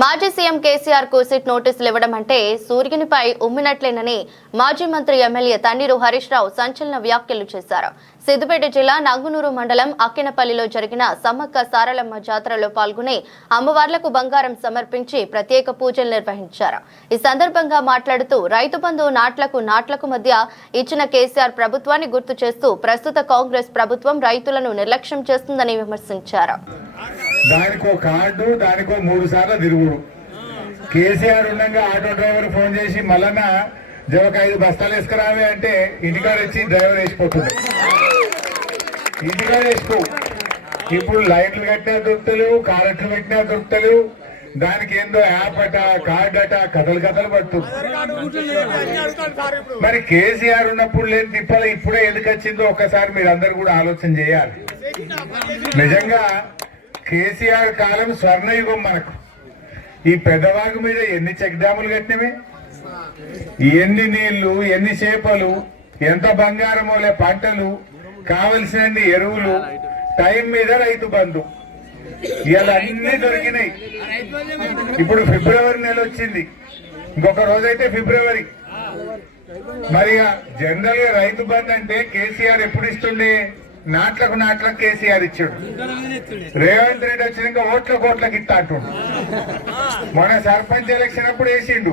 మాజీ సీఎం కేసీఆర్ కు సిట్ నోటీసులు ఇవ్వడం అంటే సూర్యునిపై ఉమ్మినట్లేనని మాజీ మంత్రి ఎమ్మెల్యే తన్నీరు హరీష్ రావు సంచలన వ్యాఖ్యలు చేశారు. సిద్దిపేట జిల్లా నంగునూరు మండలం అక్కినపల్లిలో జరిగిన సమ్మక్క సారలమ్మ జాతరలో పాల్గొని అమ్మవార్లకు బంగారం సమర్పించి ప్రత్యేక పూజలు నిర్వహించారు. ఈ సందర్భంగా మాట్లాడుతూ రైతు బంధు నాట్లకు మధ్య ఇచ్చిన కేసీఆర్ ప్రభుత్వాన్ని గుర్తు చేస్తూ ప్రస్తుత కాంగ్రెస్ ప్రభుత్వం రైతులను నిర్లక్ష్యం చేస్తుందని విమర్శించారు. దానికో కార్డు దానికో 3 సార్లు తిరుగుడు. కేసీఆర్ ఉండగా ఆటో డ్రైవర్ ఫోన్ చేసి మళ్ళా జవక 5 బస్తాలు వేసుకురావే అంటే ఇంటికాడ వచ్చి డ్రైవర్ వేసిపోతుంది. ఇంటికాడ వేసుకో. ఇప్పుడు లైట్లు కట్టినా దొరుకుతలేవు, కారెట్లు పెట్టినా దొరుకుతలేవు. దానికి ఏందో యాప్ అట కార్డు అట కథలు పడుతుంది. మరి కేసీఆర్ ఉన్నప్పుడు లేని తిప్పలు ఇప్పుడే ఎందుకు వచ్చిందో ఒక్కసారి మీరు అందరు కూడా ఆలోచన చేయాలి. నిజంగా కేసీఆర్ కాలం స్వర్ణయుగం. మనకు ఈ పెద్దవాగు మీద ఎన్ని చెక్ డ్యాములు కట్టినవే, ఎన్ని నీళ్లు, ఎన్ని చేపలు, ఎంత బంగారమోలే పంటలు, కావలసినన్ని ఎరువులు, టైం మీద రైతు బంధు, ఇలా అన్ని దొరికినాయి. ఇప్పుడు ఫిబ్రవరి నెల వచ్చింది, ఇంకొక రోజైతే ఫిబ్రవరి. మరి జనరల్ గా రైతు బంధు అంటే కేసీఆర్ ఎప్పుడు ఇస్తుండే? నాట్లకు కేసీఆర్ ఇచ్చాడు. రేవంత్ రెడ్డి వచ్చినాక ఓట్లకి ఇస్తా అంటుండు. మన సర్పంచ్ ఎలక్షన్ అప్పుడు వేసిండు.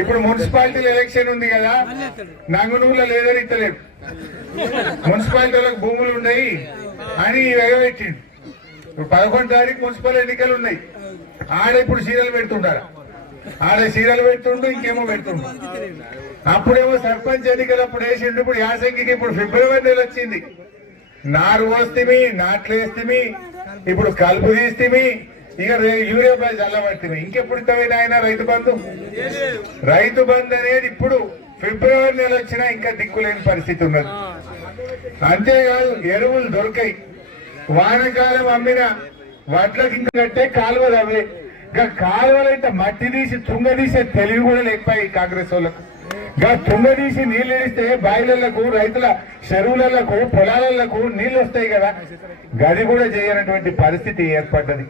ఇప్పుడు మున్సిపాలిటీ ఎలక్షన్ ఉంది కదా, నంగునూరులో లేదని ఇస్తలేడు. మున్సిపాలిటీలకు భూములు ఉన్నాయి అని ఎగబెట్టిండు. ఇప్పుడు 11వ తారీఖు మున్సిపల్ ఎన్నికలు ఉన్నాయి. ఆడ ఇప్పుడు సీరియల్ పెడుతుంటారా? ఆడ సీరియల్ పెడుతుండు, ఇంకేమో పెడుతుండు. అప్పుడేమో సర్పంచ్ ఎన్నికలు అప్పుడు వేసిండు. ఇప్పుడు యాసంగికి ఇప్పుడు ఫిబ్రవరి నెల వచ్చింది. నారు పోస్తేమి, నాట్లు వేస్తేమి, ఇప్పుడు కలుపు తీస్తేమి, ఇక యూరియా ప్రైజ్ అల్లబడితే ఇంకెప్పుడు ఇస్తామైనా ఆయన రైతు బంధు? రైతు బంధు అనేది ఇప్పుడు ఫిబ్రవరి నెల వచ్చినా ఇంకా దిక్కులేని పరిస్థితి ఉన్నది. అంతేకాదు ఎరువులు దొరకాయి. వానకాలం అమ్మిన వడ్లకి ఇంకా కట్టే కాలువలు అవే. ఇంకా కాలువలు అయితే మట్టి తీసి తుంగ తీసే తెలివి కూడా లేకపోయి కాంగ్రెస్ వాళ్ళకు. ఇంకా తుంగ తీసి నీళ్లు ఇస్తే బాయిలకు, రైతుల చెరువులకు, పొలాలకు నీళ్లు వస్తాయి కదా, గది కూడా చేయనటువంటి పరిస్థితి ఏర్పడ్డది.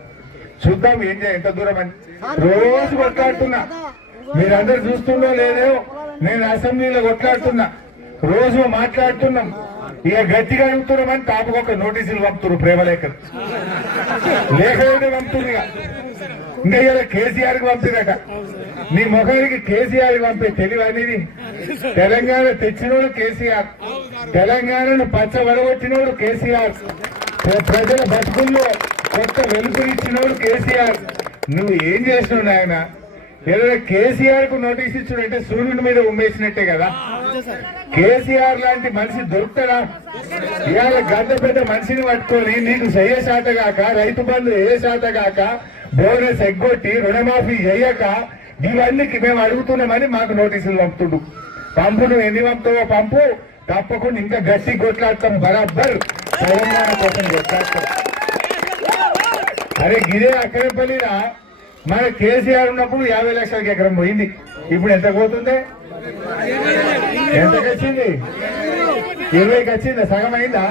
చూద్దాం ఏం ఎంత దూరం అని. రోజు కొట్లాడుతున్నా, మీరందరు చూస్తుండో లేదో, నేను అసెంబ్లీలో కొట్లాడుతున్నా, రోజు మాట్లాడుతున్నాం. ఇక గట్టిగా అడుగుతున్నామని తాపకొక నోటీసులు పంపుతున్నారు, ప్రేమలేఖలు లేఖలు పంపుతున్నారు. ఇంకా ఇలా కేసీఆర్ కి పంపిరట. నీ ముఖానికి కేసీఆర్ పంపే తెలివి అనేది. తెలంగాణ తెచ్చినోడు కేసీఆర్, తెలంగాణను పచ్చబడగొట్టినోడు కేసీఆర్, ప్రజల బతుకుల్లో కొత్త వెలుగునిచ్చినోడు కేసీఆర్. నువ్వు ఏం చేసినావు ఆయన? ఏదైనా కేసీఆర్ కు నోటీస్ ఇచ్చుడంటే సూర్యుడి మీద ఉమ్మేసినట్టే కదా. కేసీఆర్ లాంటి మనిషి దొరుకుతాడా? ఇవాళ గద్ద పెద్ద మనిషిని పట్టుకొని నీకు చెయ్య శాతగాక, రైతు బంధు ఏ శాతగాక, బోనస్ ఎగ్గొట్టి రుణమాఫీ చెయ్యక, ఇవన్నీ మేము అడుగుతున్నామని మాకు నోటీసులు పంపుతుండు. పంపు నువ్వు ఎన్ని పంపుతావో పంపు, తప్పకుండా ఇంకా గట్టి కొట్లాడతాం, బరాబర్ తెలంగాణ కోసం కొట్లాడతాం. అరే గిదే అక్కడపల్లిరా మన కేసీఆర్ ఉన్నప్పుడు 50 లక్షలకి ఎకరం పోయింది. ఇప్పుడు ఎంత పోతుంది? ఎంతకు వచ్చింది? 20కి వచ్చిందా? సగం అయిందా?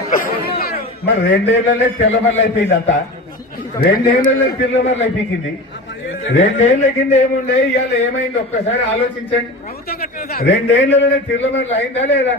మరి 2 ఏళ్లలో తెల్లమర్లు అయిపోయింది. అంతా 2 ఏళ్లలో తెల్లమర్లు అయిపోయింది. 2 ఏళ్ల కింద ఏముండే, ఇవాళ ఏమైంది ఒక్కసారి ఆలోచించండి. 2 ఏళ్లలో తెల్లమర్లు అయిందా లేదా?